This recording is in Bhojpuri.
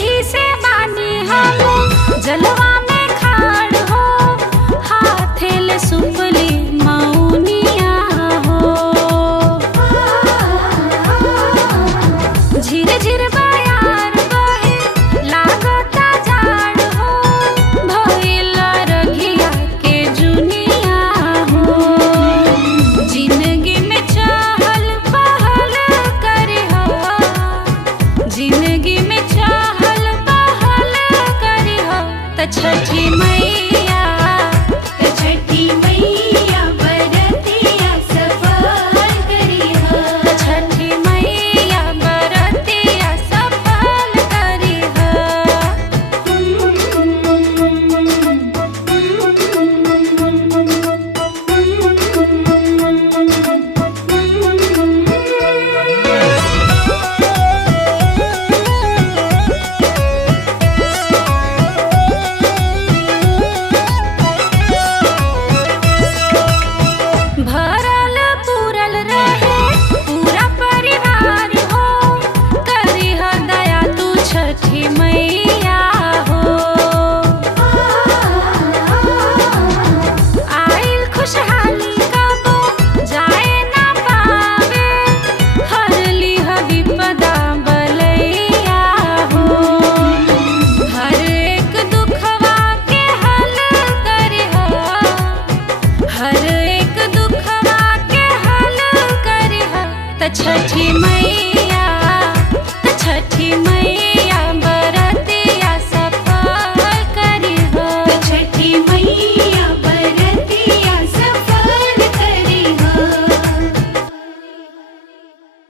यही से बानी हम जलवा में खाड़ हो, हाथेल सुपली मौनिया हो। झिर झिर बयार बहे लागता जाड़ हो, भइल रघिया के जुनिया हो। जिंदगी में चहल पहल करिहा, जिंदगी में चहल पहल करिहा त छठी मैया, छठी मैया बरतिया सफल करिहा। त छठी मैया बरतिया सफल करिहा। भरल पूरल रहे पूरा परिवार हो, करिह दया तू छठी मैया हो। आइल खुशहाली कबो जाए ना पावे, हर लिह विपदा बलैया हो। हर एक दुखवा के हल करिहा, हर एक दुखवा के हल करिहा त छठी मैया